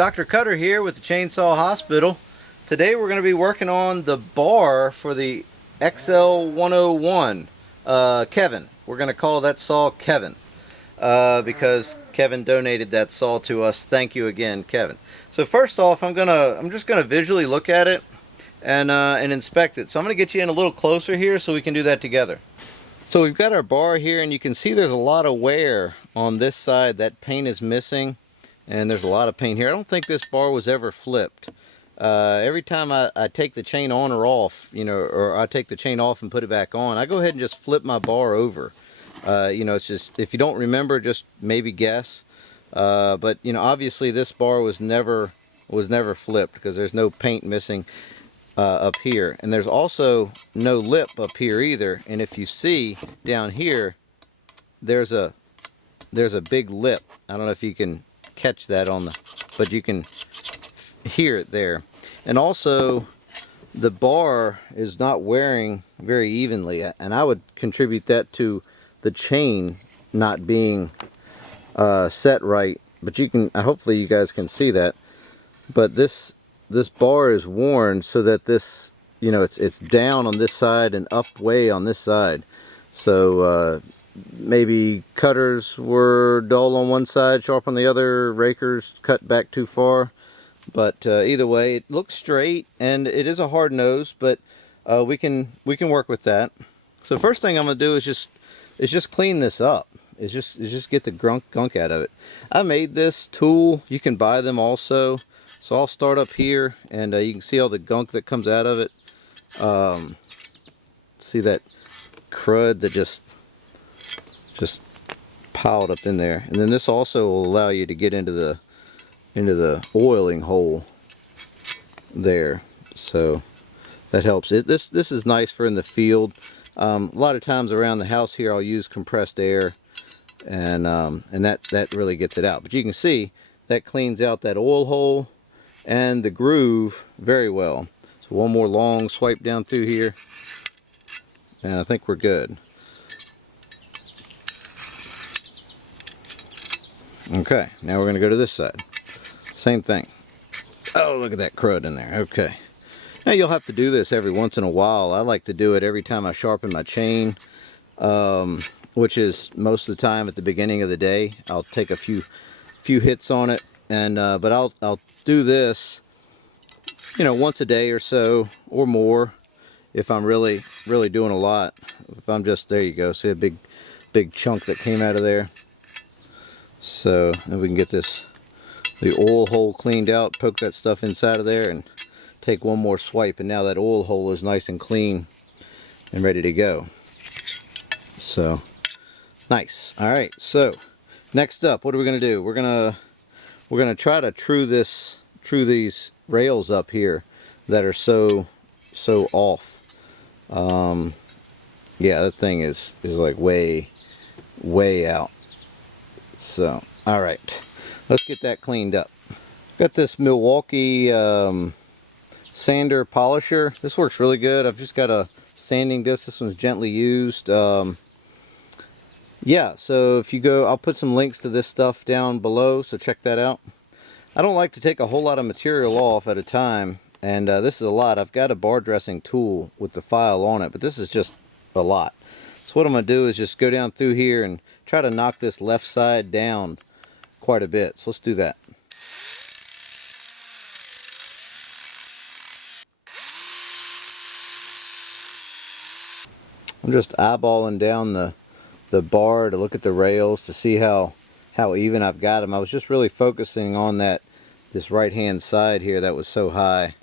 Dr. Cutter here with the Chainsaw Hospital. Today we're going to be working on the bar for the XL 101. Kevin. We're going to call that saw Kevin because Kevin donated that saw to us. Thank you again, Kevin. So first off, I'm just gonna visually look at it and inspect it. So I'm gonna get you in a little closer here so we can do that together. So we've got our bar here, and you can see there's a lot of wear on this side. That paint is missing, and there's a lot of paint here. I don't think this bar was ever flipped. Every time I take the chain on or off, or I take the chain off and put it back on, I go ahead and just flip my bar over. It's just, if you don't remember, just maybe guess. But obviously this bar was never flipped because there's no paint missing up here, and there's also no lip up here either. And if you see down here, there's a big lip. I don't know if you can catch that but you can hear it there. And also the bar is not wearing very evenly, and I would contribute that to the chain not being set right. But you can, hopefully you guys can see that. But this bar is worn so that this, it's down on this side and up way on this side. So maybe cutters were dull on one side, sharp on the other, rakers cut back too far. But either way, it looks straight, and it is a hard nose, but we can work with that. So first thing I'm gonna do is just clean this up. Is just get the gunk out of it. I made this tool. You can buy them also. So I'll start up here, and you can see all the gunk that comes out of it. See that crud that just piled up in there. And then this also will allow you to get into the oiling hole there. So that helps. This is nice for in the field. A lot of times around the house here I'll use compressed air, and that really gets it out. But you can see that cleans out that oil hole and the groove very well. So one more long swipe down through here, and I think we're good. Okay, now we're going to go to this side. Same thing. Oh, look at that crud in there. Okay. Now you'll have to do this every once in a while. I like to do it every time I sharpen my chain, which is most of the time at the beginning of the day. I'll take a few hits on it, and but I'll do this, once a day or so or more if I'm really doing a lot. If I'm just, there you go. See a big chunk that came out of there. So then we can get the oil hole cleaned out, poke that stuff inside of there, and take one more swipe, and now that oil hole is nice and clean and ready to go. So nice. All right, so next up, what are we going to do? We're gonna try to true these rails up here that are so off. Yeah, that thing is like way out. So all right, let's get that cleaned up. Got this Milwaukee sander polisher. This works really good. I've just got a sanding disc. This one's gently used. Yeah, so if you go, I'll put some links to this stuff down below, so check that out. I don't like to take a whole lot of material off at a time, and this is a lot. I've got a bar dressing tool with the file on it, but this is just a lot. So what I'm going to do is just go down through here and try to knock this left side down quite a bit. So let's do that. I'm just eyeballing down the bar to look at the rails to see how even I've got them. I was just really focusing on this right hand side here that was so high.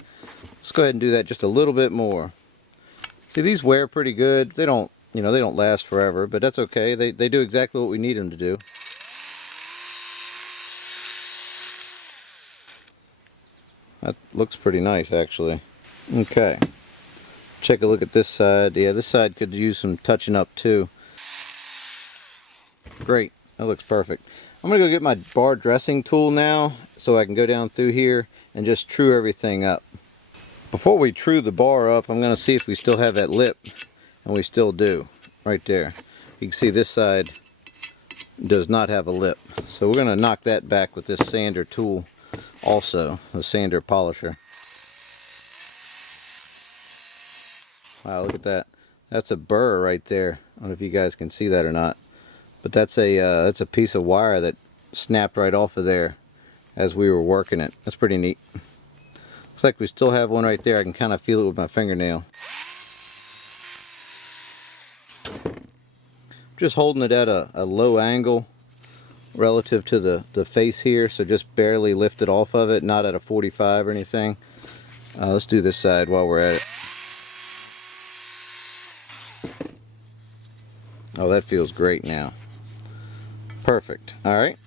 Let's go ahead and do that just a little bit more. See, these wear pretty good. They don't last forever, but that's okay. They do exactly what we need them to do. That looks pretty nice, actually. Okay. Check a look at this side. Yeah, this side could use some touching up too. Great, that looks perfect. I'm gonna go get my bar dressing tool now so I can go down through here and just true everything up. Before we true the bar up, I'm gonna see if we still have that lip, and we still do, right there. You can see this side does not have a lip. So we're gonna knock that back with this sander tool. also, the sander polisher. Wow, look at that. That's a burr right there. I don't know if you guys can see that or not, but that's a piece of wire that snapped right off of there as we were working it. That's pretty neat. Looks like we still have one right there. I can kind of feel it with my fingernail. Just holding it at a low angle relative to the face here, so just barely lift it off of it, not at a 45 or anything. Let's do this side while we're at it. Oh, that feels great now. Perfect. Alright,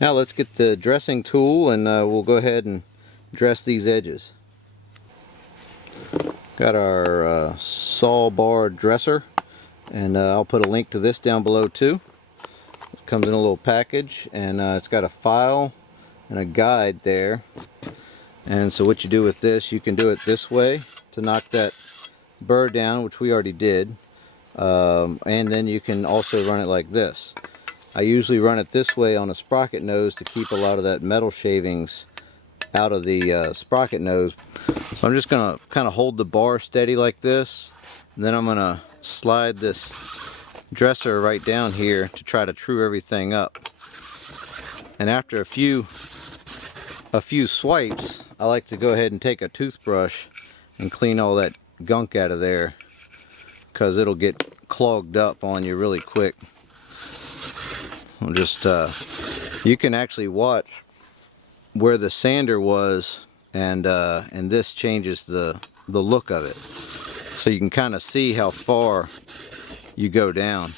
now let's get the dressing tool and we'll go ahead and dress these edges. Got our saw bar dresser, and I'll put a link to this down below too. It comes in a little package, and it's got a file and a guide there. And so what you do with this, you can do it this way to knock that burr down, which we already did, and then you can also run it like this. I usually run it this way on a sprocket nose to keep a lot of that metal shavings out of the sprocket nose. So I'm just going to kind of hold the bar steady like this, and then I'm going to slide this dresser right down here to try to true everything up. And after a few swipes, I like to go ahead and take a toothbrush and clean all that gunk out of there, because it'll get clogged up on you really quick. I'll just you can actually watch where the sander was, and this changes the look of it, so you can kind of see how far you go down.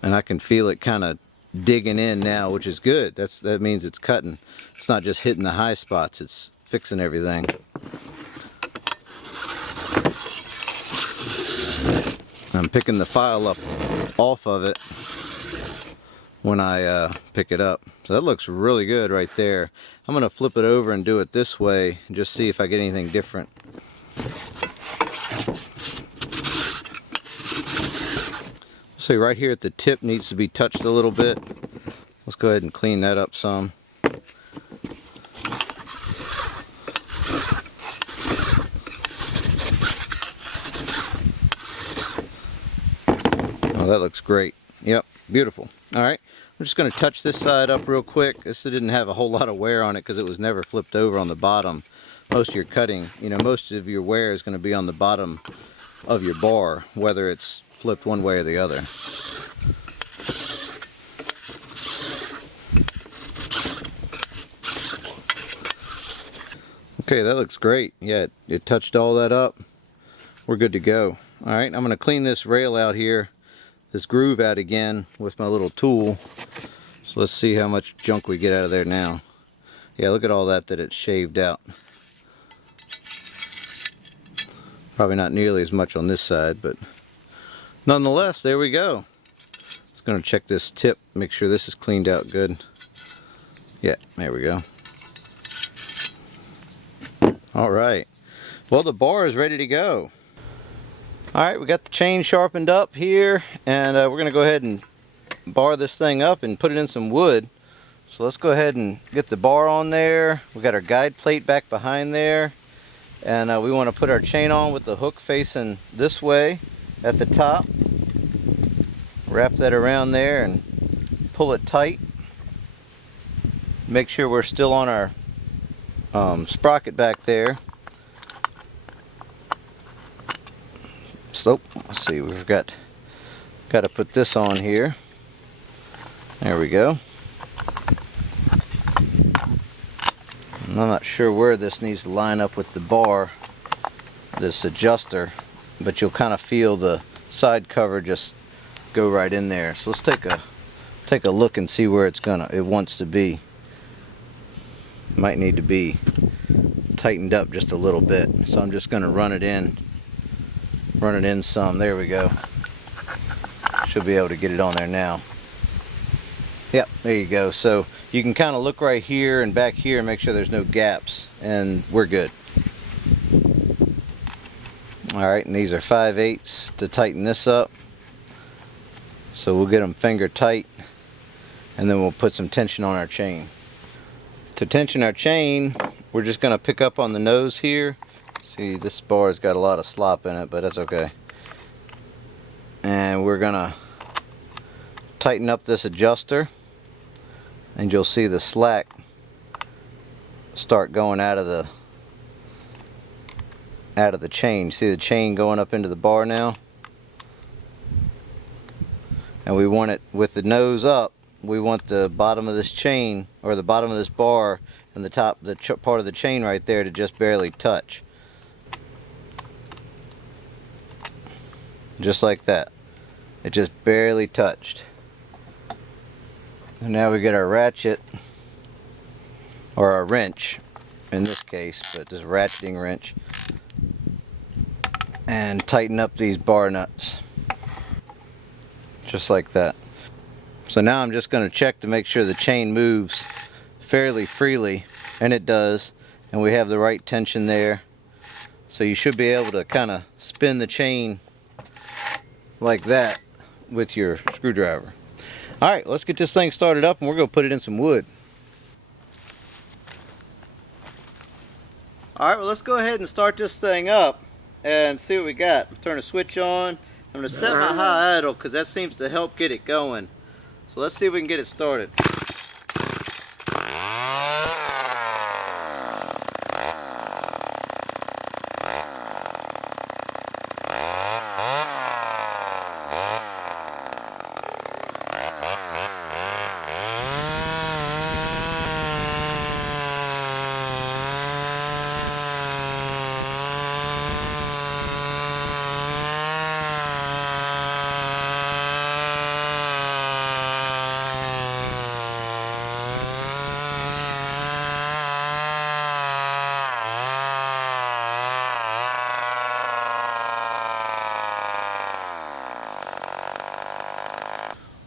And I can feel it kind of digging in now, which is good. That means it's cutting. It's not just hitting the high spots, it's fixing everything. I'm picking the file up off of it when I pick it up. So that looks really good right there. I'm going to flip it over and do it this way and just see if I get anything different. So right here at the tip needs to be touched a little bit. Let's go ahead and clean that up some. Oh, that looks great. Yep, beautiful. Alright, I'm just going to touch this side up real quick. This didn't have a whole lot of wear on it because it was never flipped over on the bottom. Most of your cutting, most of your wear is going to be on the bottom of your bar, whether it's flipped one way or the other. Okay, that looks great. Yeah, it touched all that up. We're good to go. Alright, I'm going to clean this rail out here, this groove out again with my little tool. So let's see how much junk we get out of there now. Yeah, look at all that it's shaved out. Probably not nearly as much on this side, but nonetheless, there we go. Just going to check this tip, make sure this is cleaned out good. Yeah, there we go. Alright, well, the bar is ready to go. Alright, we got the chain sharpened up here, and we're going to go ahead and bar this thing up and put it in some wood. So let's go ahead and get the bar on there. We got our guide plate back behind there, and we want to put our chain on with the hook facing this way at the top. Wrap that around there and pull it tight. Make sure we're still on our sprocket back there. So let's see, we've got to put this on here. There we go. And I'm not sure where this needs to line up with the bar, this adjuster, but you'll kind of feel the side cover just go right in there. So let's take a look and see where it wants to be. Might need to be tightened up just a little bit. So I'm just going to run it in some. There we go. Should be able to get it on there now. Yep, there you go. So you can kind of look right here and back here and make sure there's no gaps, and we're good. Alright, and these are 5/8 to tighten this up. So we'll get them finger tight, and then we'll put some tension on our chain. To tension our chain, we're just going to pick up on the nose here. See, this bar's got a lot of slop in it, but that's okay. And we're going to tighten up this adjuster, and you'll see the slack start going out of the chain. See the chain going up into the bar now? And we want it with the nose up. We want the bottom of this chain, or the bottom of this bar, and the top, part of the chain right there, to just barely touch. Just like that. It just barely touched. And now we get our ratchet, or our wrench in this case, but this ratcheting wrench, and tighten up these bar nuts. Just like that. So now I'm just going to check to make sure the chain moves fairly freely, and it does, and we have the right tension there. So you should be able to kind of spin the chain like that with your screwdriver. Alright, let's get this thing started up, and we're going to put it in some wood. Alright, well, let's go ahead and start this thing up and see what we got. Turn the switch on. I'm going to set my high idle because that seems to help get it going. So let's see if we can get it started.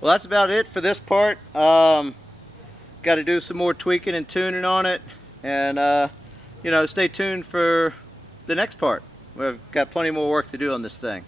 Well, that's about it for this part. Got to do some more tweaking and tuning on it, and you know, stay tuned for the next part. We've got plenty more work to do on this thing.